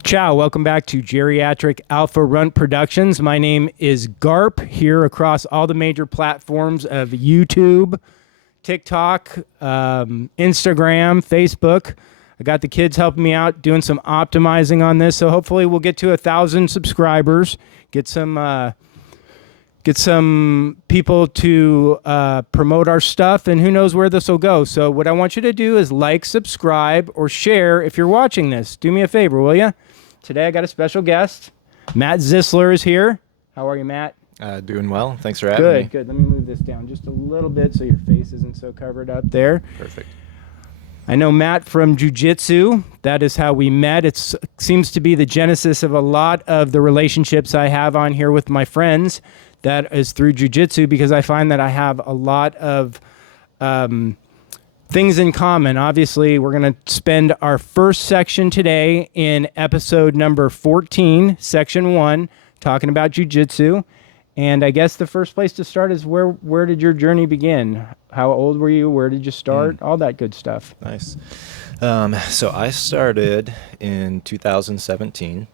Ciao, welcome back to Geriatric Alpha Runt Productions. My name is GARP, here across all the major platforms of YouTube, TikTok, Instagram, Facebook. I got the kids helping me out doing some optimizing on this, so hopefully we'll get to 1,000 subscribers, get some people to promote our stuff, and who knows where this will go. So what I want you to do is like, subscribe, or share if you're watching this. Do me a favor, will you? Today I got a special guest. Matt Zissler is here. How are you, Matt? Doing well. Thanks for having me. Good. Let me move this down just a little bit so your face isn't so covered up there. Perfect. I know Matt from Jiu Jitsu. That is how we met. It seems to be the genesis of a lot of the relationships I have on here with my friends. That is through Jiu Jitsu, because I find that I have a lot of things in common. Obviously, we're going to spend our first section today in episode number 14, section 1, talking about Jiu Jitsu. And I guess the first place to start is where did your journey begin? How old were you? Where did you start? All that good stuff. Nice. So I started in 2017.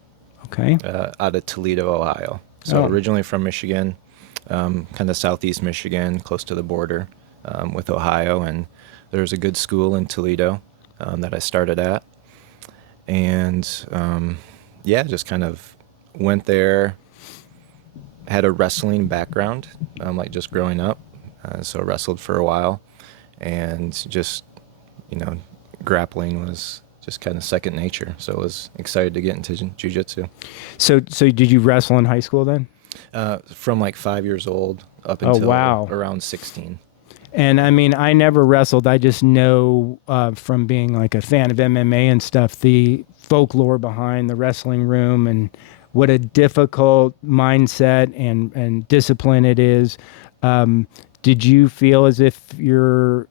Okay. Out of Toledo, Ohio. So originally from Michigan, kind of southeast Michigan, close to the border with Ohio. And there's a good school in Toledo that I started at. And just kind of went there. Had a wrestling background, like just growing up. So I wrestled for a while, and just, grappling was just kind of second nature. So I was excited to get into jiu-jitsu. So did you wrestle in high school then? From like 5 years old up until around 16. And I mean, I never wrestled. I just know from being like a fan of MMA and stuff, the folklore behind the wrestling room and what a difficult mindset and discipline it is. Did you feel as if your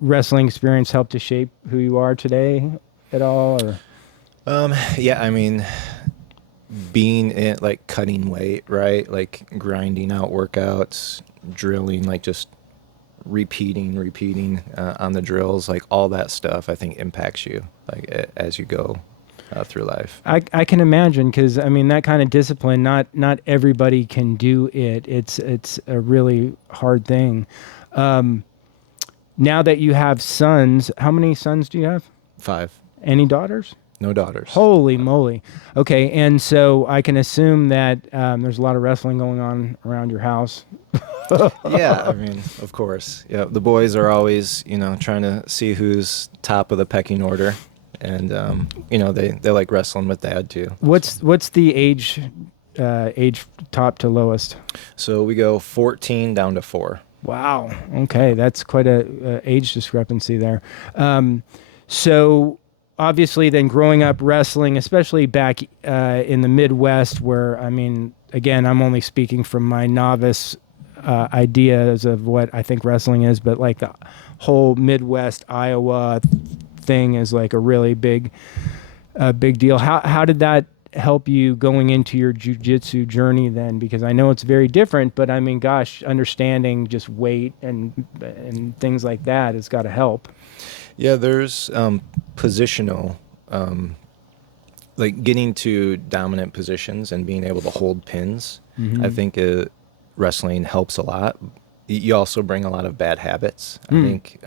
wrestling experience helped to shape who you are today at all? Or? I mean, being in like cutting weight, right? Like grinding out workouts, drilling, like just repeating on the drills, like all that stuff, I think impacts you like as you go through life. I can imagine, because I mean that kind of discipline, not everybody can do it. It's a really hard thing. Now that you have sons, how many sons do you have? 5. Any daughters? No daughters. Holy moly. Okay, and so I can assume that there's a lot of wrestling going on around your house. Yeah, I mean, of course. Yeah, the boys are always, trying to see who's top of the pecking order. And, they like wrestling with Dad, too. What's the age top to lowest? So we go 14 down to 4. Wow. Okay, that's quite a age discrepancy there. So obviously then growing up wrestling, especially back in the Midwest, where, I mean, again, I'm only speaking from my novice ideas of what I think wrestling is, but like the whole Midwest, Iowa thing is like a really big deal. How did that help you going into your jiu-jitsu journey then? Because I know it's very different, but I mean, gosh, understanding just weight and things like that has got to help. Yeah, there's positional, like getting to dominant positions and being able to hold pins. Mm-hmm. I think wrestling helps a lot. You also bring a lot of bad habits. I think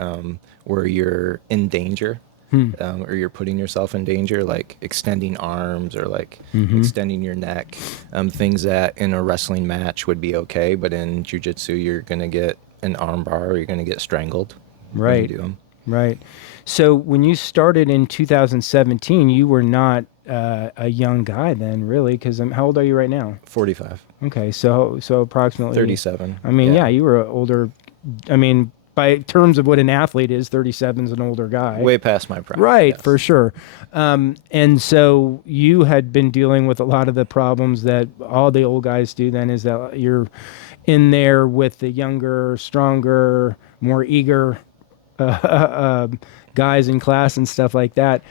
where you're in danger, or you're putting yourself in danger, like extending arms or like extending your neck, things that in a wrestling match would be okay, but in jiu-jitsu you're going to get an arm bar or you're going to get strangled. Right. When you do them. Right. So when you started in 2017, you were not a young guy then, really, because how old are you right now? 45. Okay, so approximately 37. I mean, yeah, you were older. I mean, by terms of what an athlete is, 37 is an older guy. Way past my prime. Right, yes. For sure. And so you had been dealing with a lot of the problems that all the old guys do then, is that you're in there with the younger, stronger, more eager guys in class and stuff like that.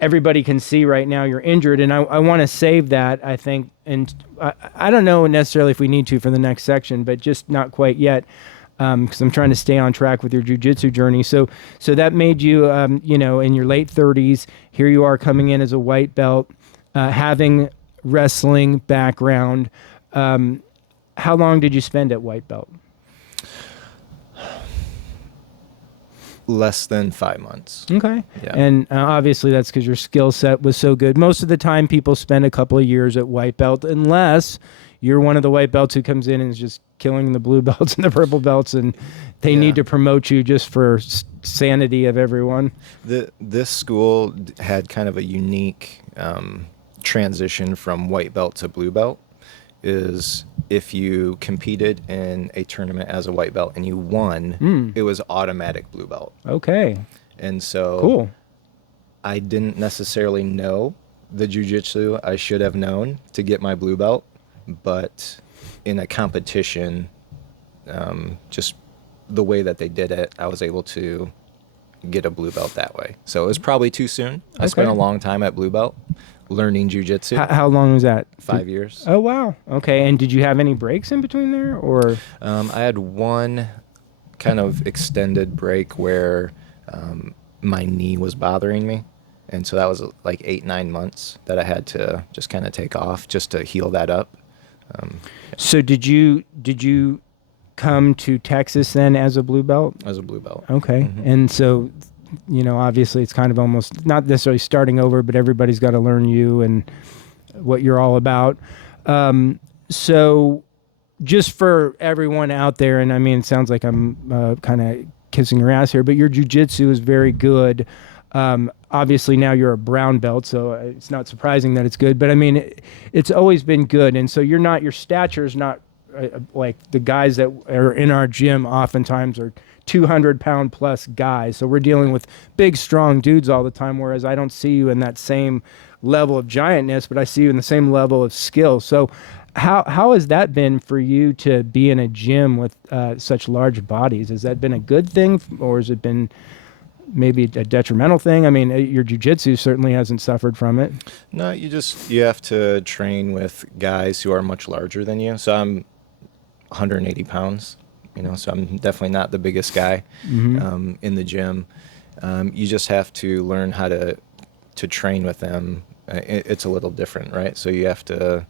Everybody can see right now you're injured, and I want to save that, I think, and I don't know necessarily if we need to for the next section, but just not quite yet. because I'm trying to stay on track with your jiu-jitsu journey. So that made you, in your late 30s. Here you are coming in as a white belt, having wrestling background. How long did you spend at white belt? Less than 5 months. Okay. Yeah. And obviously that's because your skill set was so good. Most of the time people spend a couple of years at white belt, unless you're one of the white belts who comes in and is just killing the blue belts and the purple belts, and they need to promote you just for sanity of everyone. This school had kind of a unique transition from white belt to blue belt. Is if you competed in a tournament as a white belt and you won, it was automatic blue belt. Okay. And so cool. I didn't necessarily know the jiu-jitsu I should have known to get my blue belt, but in a competition, just the way that they did it, I was able to get a blue belt that way. So it was probably too soon. I spent a long time at blue belt learning jiu-jitsu. How long was that? 5 years. Oh, wow. Okay. And did you have any breaks in between there, or? I had one kind of extended break where my knee was bothering me. And so that was like 8-9 months that I had to just kind of take off just to heal that up. So did you come to Texas then as a blue belt? As a blue belt. Okay. Mm-hmm. And so, obviously it's kind of almost not necessarily starting over, but everybody's got to learn you and what you're all about. So just for everyone out there, and I mean, it sounds like I'm kind of kissing your ass here, but your jiu-jitsu is very good. Obviously now you're a brown belt, so it's not surprising that it's good, but I mean, it's always been good. And so your stature is not like the guys that are in our gym oftentimes are 200-pound plus guys. So we're dealing with big, strong dudes all the time, whereas I don't see you in that same level of giantness, but I see you in the same level of skill. So how has that been for you to be in a gym with such large bodies? Has that been a good thing, or has it been maybe a detrimental thing? I mean, your jiu-jitsu certainly hasn't suffered from it. No, you have to train with guys who are much larger than you. So I'm 180 pounds, so I'm definitely not the biggest guy in the gym. You just have to learn how to train with them. It's a little different, right? So you have to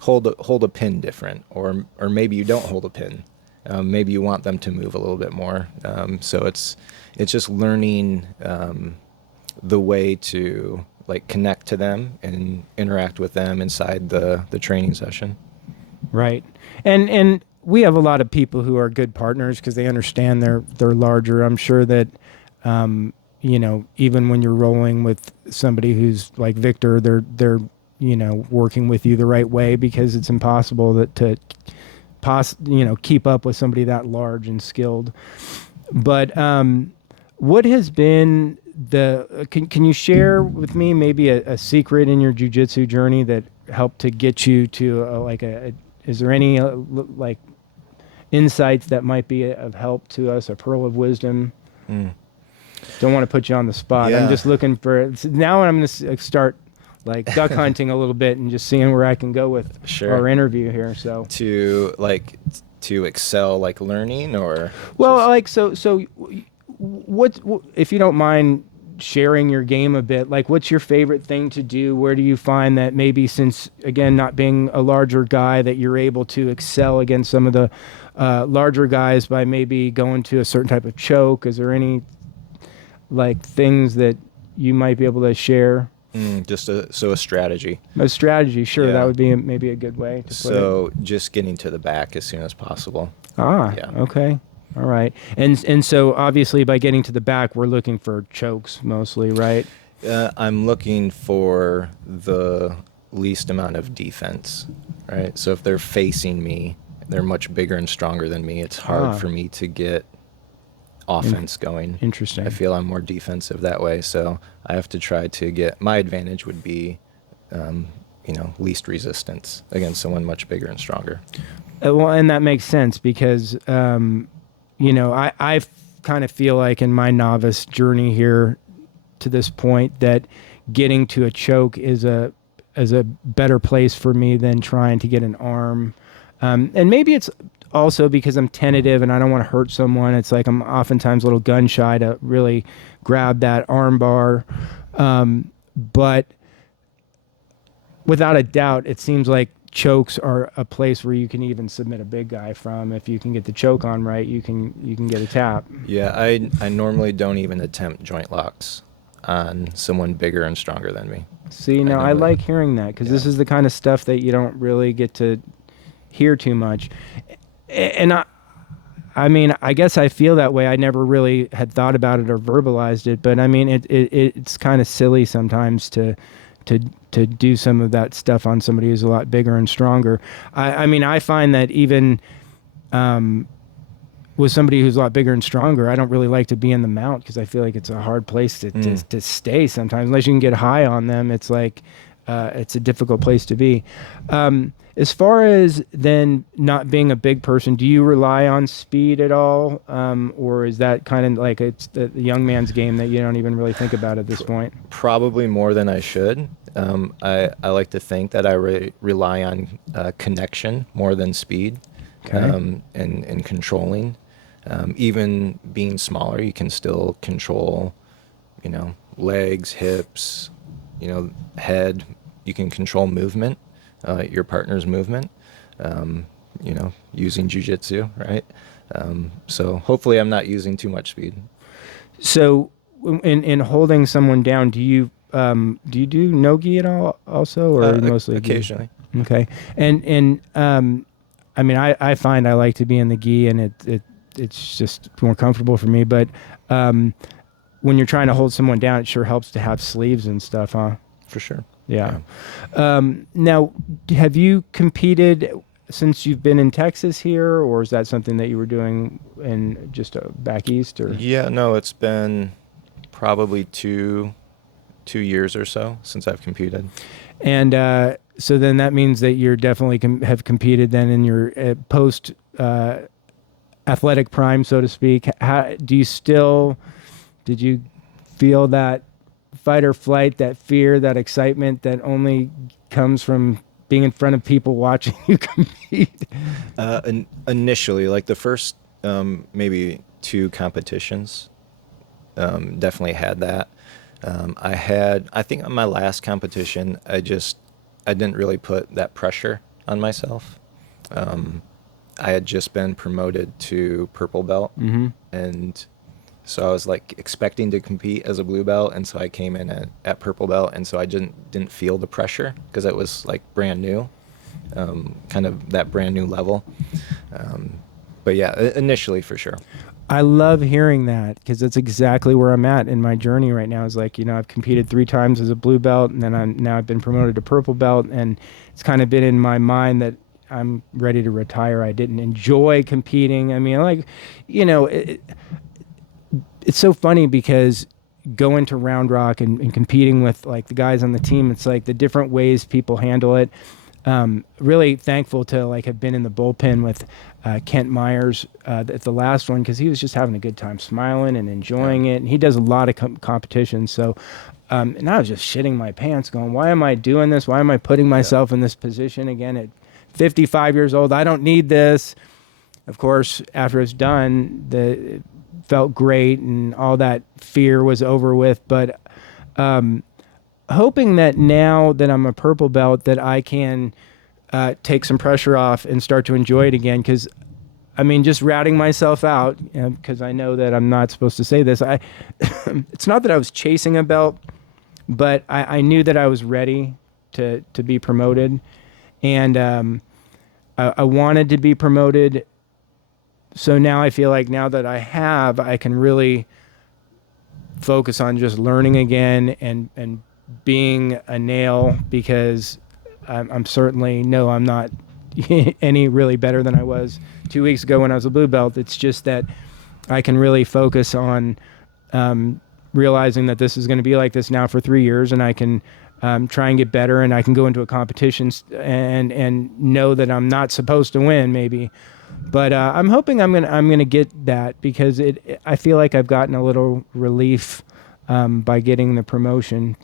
hold a pin different, or maybe you don't hold a pin. Maybe you want them to move a little bit more. So it's just learning the way to like connect to them and interact with them inside the training session. Right. And we have a lot of people who are good partners because they understand they're larger. I'm sure that, even when you're rolling with somebody who's like Victor, they're working with you the right way, because it's impossible to keep up with somebody that large and skilled. But what has been can you share with me maybe a secret in your jiu-jitsu journey that helped to get you to is there any like insights that might be of help to us, a pearl of wisdom? Don't want to put you on the spot. Yeah. I'm just looking for, now I'm going to start like duck hunting a little bit and just seeing where I can go with our interview here. So to excel, like learning, or so what if you don't mind sharing your game a bit, like what's your favorite thing to do? Where do you find that maybe, since again not being a larger guy, that you're able to excel against some of the larger guys by maybe going to a certain type of choke? Is there any like things that you might be able to share? Just a strategy. A strategy, sure. Yeah. That would be maybe a good way to put it. Just getting to the back as soon as possible. Yeah. Okay. All right. And so obviously by getting to the back, we're looking for chokes mostly, right? I'm looking for the least amount of defense, right? So if they're facing me, they're much bigger and stronger than me. It's hard for me to get offense going. Interesting. I feel I'm more defensive that way. So I have to try to get, my advantage would be, least resistance against someone much bigger and stronger. Well, and that makes sense because, I kind of feel like in my novice journey here to this point that getting to a choke is a better place for me than trying to get an arm. And maybe it's also because I'm tentative and I don't want to hurt someone. It's like I'm oftentimes a little gun shy to really grab that arm bar. But without a doubt, it seems like chokes are a place where you can even submit a big guy from. If you can get the choke on right, you can get a tap. Yeah, I normally don't even attempt joint locks on someone bigger and stronger than me. See, now I like hearing that because this is the kind of stuff that you don't really get to hear too much. And I mean, I guess I feel that way. I never really had thought about it or verbalized it, but I mean, it's kind of silly sometimes to do some of that stuff on somebody who's a lot bigger and stronger. I mean, I find that even with somebody who's a lot bigger and stronger, I don't really like to be in the mount because I feel like it's a hard place to stay sometimes. Unless you can get high on them, it's like it's a difficult place to be. As far as then not being a big person, do you rely on speed at all? Or is that kind of like it's the young man's game that you don't even really think about at this point? Probably more than I should. I like to think that I rely on connection more than speed. Okay. And controlling. Even being smaller, you can still control, legs, hips, head. You can control movement, your partner's movement, using Jiu Jitsu, right? So hopefully I'm not using too much speed. So in holding someone down, do you do no-gi at all also, or mostly gi? Occasionally. Okay. And I mean, I find I like to be in the gi, and it's just more comfortable for me. But when you're trying to hold someone down, it sure helps to have sleeves and stuff, huh? For sure. Yeah. Now, have you competed since you've been in Texas here, or is that something that you were doing in just back east? Or Yeah, no, it's been probably two years or so since I've competed. And so then that means that you're definitely have competed then in your post athletic prime, so to speak. Did you feel that fight or flight, that fear, that excitement that only comes from being in front of people watching you compete? Initially, like the first maybe two competitions, definitely had that. I think on my last competition, I didn't really put that pressure on myself. I had just been promoted to purple belt, and so I was like expecting to compete as a blue belt, and so I came in at purple belt, and so I didn't feel the pressure because it was like brand new, kind of that brand new level. But yeah, initially for sure. I love hearing that because that's exactly where I'm at in my journey right now. Is like, I've competed 3 times as a blue belt, and then I've been promoted to purple belt, and it's kind of been in my mind that I'm ready to retire. I didn't enjoy competing. I mean, like, it's so funny because going to Round Rock and competing with like the guys on the team, it's like the different ways people handle it. Really thankful to like have been in the bullpen with Kent Myers at the last one because he was just having a good time, smiling and enjoying it. And he does a lot of competitions. So, and I was just shitting my pants, going, "Why am I doing this? Why am I putting myself in this position again at 55 years old? I don't need this." Of course, after it's done, it felt great and all that fear was over with. But hoping that now that I'm a purple belt that I can take some pressure off and start to enjoy it again. Because, I mean, just ratting myself out, because I know that I'm not supposed to say this. It's not that I was chasing a belt, but I knew that I was ready to be promoted. And I wanted to be promoted. So now I feel like now that I can really focus on just learning again and being a nail, because I'm certainly, no, I'm not any really better than I was 2 weeks ago when I was a blue belt. It's just that I can really focus on realizing that this is going to be like this now for 3 years, and I can try and get better, and I can go into a competition and know that I'm not supposed to win maybe. But I'm hoping I'm gonna get that, because I feel like I've gotten a little relief by getting the promotion.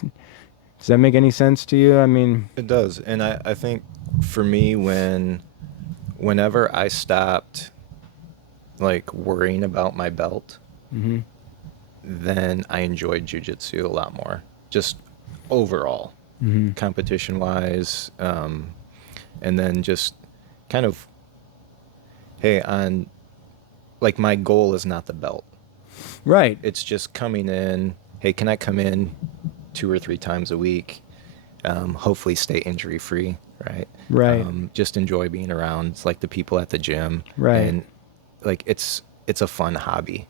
Does that make any sense to you? I mean, It does. And I think for me, when whenever I stopped like worrying about my belt, Mm-hmm. then I enjoyed jiu-jitsu a lot more, just overall, Mm-hmm. competition wise. And then just kind of, hey, on like my goal is not the belt. Right. It's just coming in. Hey, can I come in 2 or 3 times a week? Hopefully stay injury free, right? Right. Just enjoy being around like the people at the gym, Right. and like it's a fun hobby,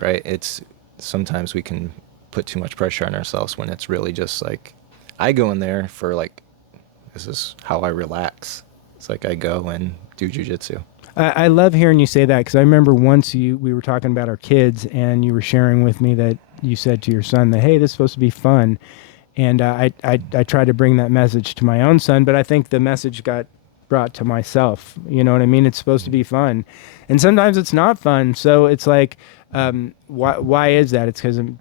right? It's sometimes we can put too much pressure on ourselves when it's really just like I go in there for like this is how I relax. It's like I go and do jujitsu. I love hearing you say that because I remember once we were talking about our kids and you were sharing with me that you said to your son that, hey, this is supposed to be fun. And I tried to bring that message to my own son, but I think the message got brought to myself. You know what I mean? It's supposed to be fun. And sometimes it's not fun. So it's like, why is that? It's because I'm,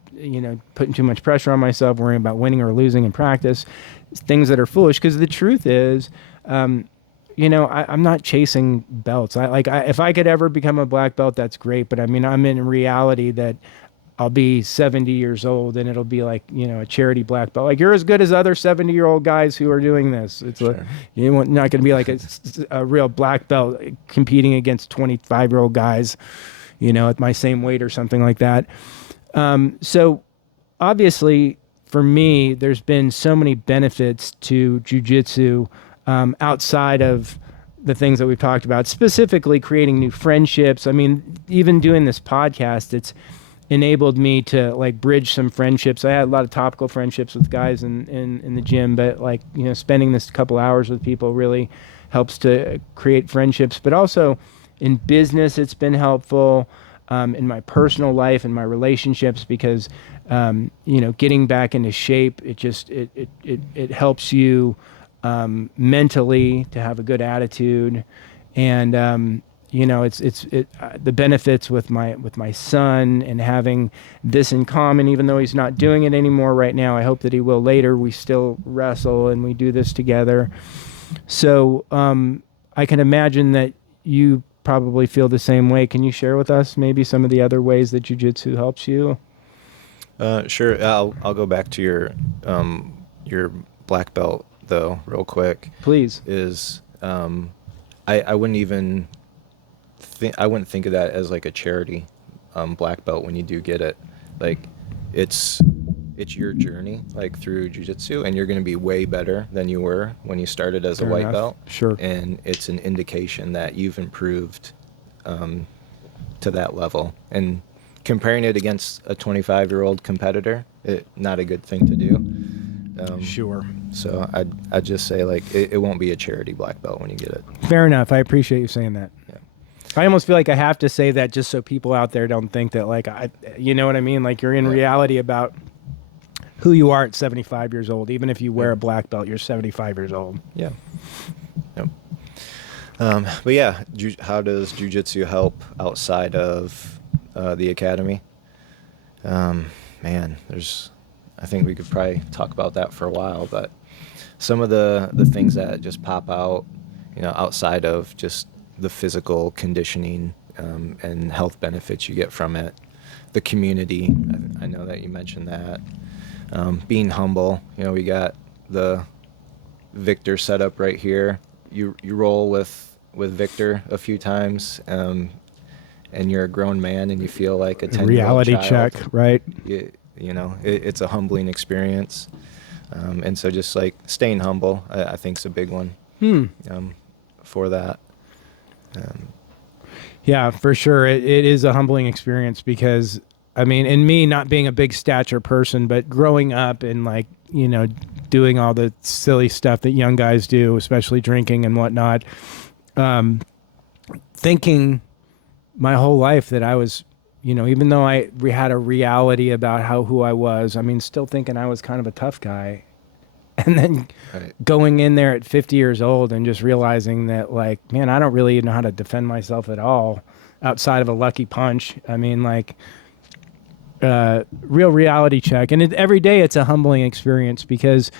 putting too much pressure on myself, worrying about winning or losing in practice, things that are foolish. Because the truth is, I'm not chasing belts. If I could ever become a black belt, that's great. But I mean, I'm in reality that I'll be 70 years old and it'll be like, a charity black belt. Like you're as good as other 70-year-old guys who are doing this. It's Sure. you're not going to be like a real black belt competing against 25-year-old guys, at my same weight or something like that. So obviously for me, there's been so many benefits to jiu-jitsu outside of the things that we've talked about, specifically creating new friendships. I mean, even doing this podcast, it's enabled me to like bridge some friendships. I had a lot of topical friendships with guys in the gym, but like, spending this couple hours with people really helps to create friendships. But also in business, it's been helpful, in my personal life and my relationships because, getting back into shape, it helps you mentally to have a good attitude. And, the benefits with my son and having this in common, even though he's not doing it anymore right now. I hope that he will later. We still wrestle and we do this together. So I can imagine that you probably feel the same way. Can you share with us maybe some of the other ways that jiu-jitsu helps you? Sure. I'll go back to your black belt though, real quick. Please. Is I wouldn't even I wouldn't think of that as like a charity black belt when you do get it. Like it's your journey like through jiu-jitsu, and you're going to be way better than you were when you started as a Fair white enough. belt. Sure. And it's an indication that you've improved to that level. And comparing it against a 25-year-old competitor, not a good thing to do. Sure. So I'd just say like it won't be a charity black belt when you get it. Fair enough. I appreciate you saying that. Yeah. I almost feel like I have to say that just so people out there don't think that like you know what I mean? Like you're in reality about who you are at 75 years old. Even if you wear a black belt, you're 75 years old. Yeah. Yep. But yeah, how does jiu-jitsu help outside of the academy? Man, I think we could probably talk about that for a while, but some of the things that just pop out, outside of just the physical conditioning and health benefits you get from it, the community, I know that you mentioned that, being humble. We got the Victor setup right here. You roll with Victor a few times, and you're a grown man and you feel like a 10-year-old Reality child. check, right? It's a humbling experience. And so just like staying humble, I think is a big one for that. Yeah, for sure. It is a humbling experience because, I mean, and me not being a big stature person, but growing up and like, doing all the silly stuff that young guys do, especially drinking and whatnot, thinking my whole life that I was, even though we had a reality about who I was, I mean, still thinking I was kind of a tough guy. And then going in there at 50 years old and just realizing that, like, man, I don't really know how to defend myself at all outside of a lucky punch. I mean, like, real reality check. And every day it's a humbling experience because,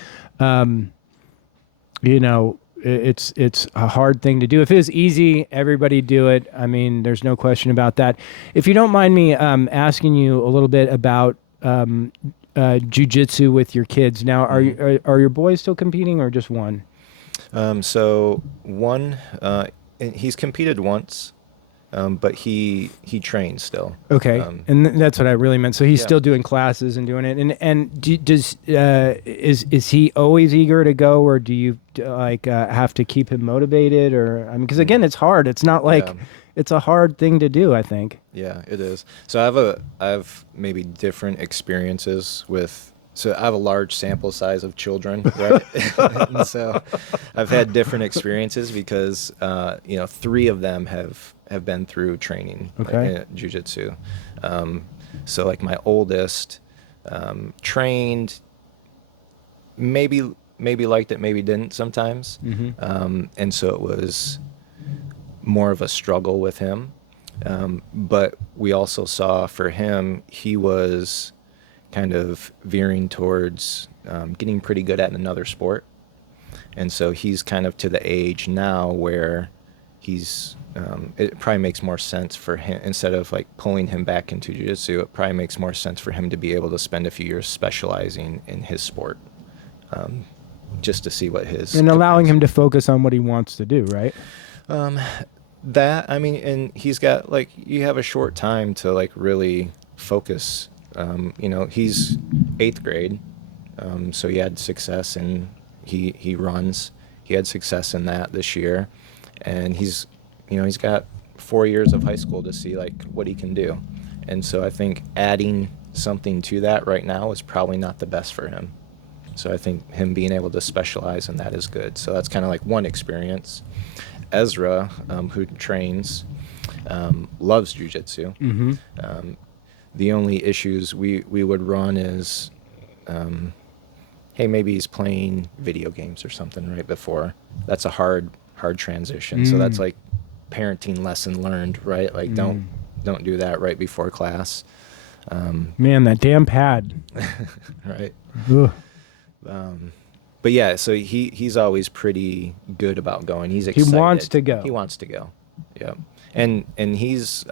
it's a hard thing to do. If it was easy, everybody do it. I mean, there's no question about that. If you don't mind me asking you a little bit about jiu-jitsu with your kids now, are your boys still competing or just one? So one, he's competed once, but he trains still. Okay, and that's what I really meant. So he's Yeah. still doing classes and doing it. And is he always eager to go, or do you have to keep him motivated? Or I mean, because again, it's hard. It's not like Yeah. it's a hard thing to do, I think. Yeah, it is. So I have maybe different experiences with. So I have a large sample size of children, right? And so I've had different experiences because 3 of them have been through training, Okay. in jiu-jitsu. So like my oldest trained, maybe liked it, maybe didn't sometimes, and so it was more of a struggle with him. But we also saw for him, he was kind of veering towards getting pretty good at another sport. And so he's kind of to the age now where he's, it probably makes more sense for him, instead of like pulling him back into jiu-jitsu, it probably makes more sense for him to be able to spend a few years specializing in his sport, just to see what his... And allowing him to focus on what he wants to do, right? That, I mean, and he's got, like, you have a short time to like really focus. He's 8th grade, so he had success and he runs. He had success in that this year, and he's got 4 years of high school to see like what he can do. And so I think adding something to that right now is probably not the best for him. So I think him being able to specialize in that is good. So that's kind of like one experience. Ezra, who trains, loves jiu-jitsu. The only issues we would run is, hey, maybe he's playing video games or something right before. That's a hard transition. So that's like parenting lesson learned, right? Like don't do that right before class. Man, that damn pad. Right. Ugh. But yeah, so he's always pretty good about going. He's excited. He wants to go. He wants to go. Yeah. And he's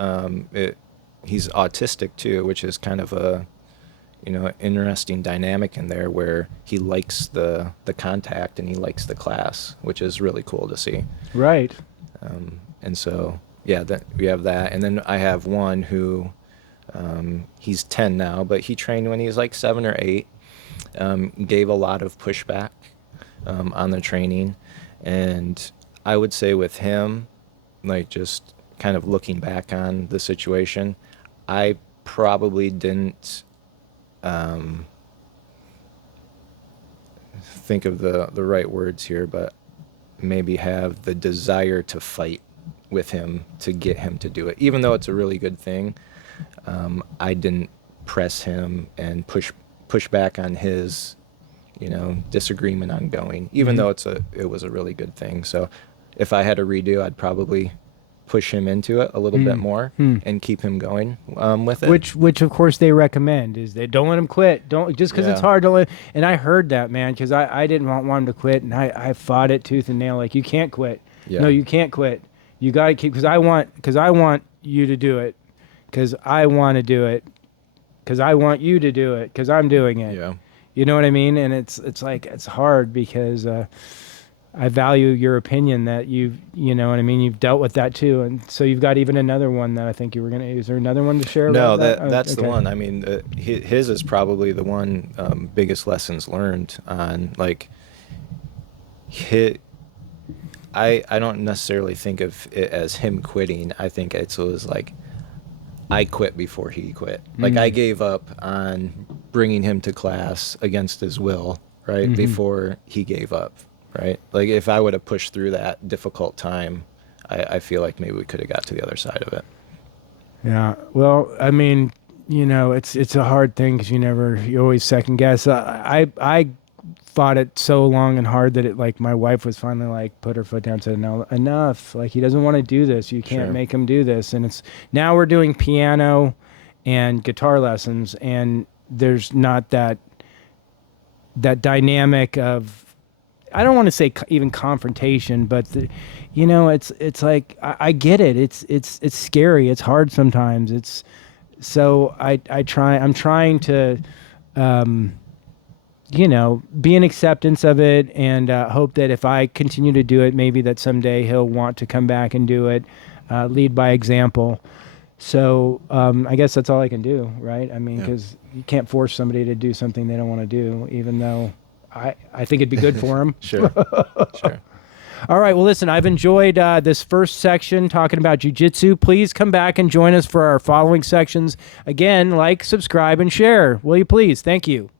he's autistic too, which is kind of a interesting dynamic in there, where he likes the contact and he likes the class, which is really cool to see. Right. And so yeah, that we have that. And then I have one who he's 10 now, but he trained when he was like 7 or 8. Gave a lot of pushback on the training, and I would say with him, like just kind of looking back on the situation, I probably didn't think of the right words here, but maybe have the desire to fight with him to get him to do it. Even though it's a really good thing, I didn't press him and push back on his disagreement on going, even though it was a really good thing. So if I had to redo, I'd probably push him into it a little bit more and keep him going with it. Which of course they recommend is they don't let him quit. Don't, just because it's hard to let. And I heard that, man, because I didn't want him to quit, and I fought it tooth and nail. Like, you can't quit. Yeah. No, you can't quit. You got to keep, because I want you to do it, because I want to do it, because I want you to do it, because I'm doing it. Yeah. You know what I mean? And it's like, it's hard because I value your opinion that you know what I mean? You've dealt with that too. And so you've got even another one that I think you were going to, is there another one to share No, about that? that's Okay. the one. I mean, his is probably the one biggest lessons learned on, like, I don't necessarily think of it as him quitting. I think it was like, I quit before he quit. Like, I gave up on bringing him to class against his will, right? Before he gave up, right? Like, if I would have pushed through that difficult time, I feel like maybe we could have got to the other side of it. Yeah. Well, I mean, it's a hard thing because you always second guess. I fought it so long and hard that it, like, my wife was finally like, put her foot down and said, no, enough. Like, he doesn't want to do this. You can't make him do this. And now we're doing piano and guitar lessons, and there's not that dynamic of, I don't want to say even confrontation, but it's like I get it. It's scary. It's hard sometimes. So I'm trying to, be in acceptance of it, and hope that if I continue to do it, maybe that someday he'll want to come back and do it, lead by example. So I guess that's all I can do, right? I mean, because you can't force somebody to do something they don't want to do, even though I think it'd be good for them. Sure. All right. Well, listen, I've enjoyed this first section talking about jiu-jitsu. Please come back and join us for our following sections. Again, like, subscribe, and share. Will you please? Thank you.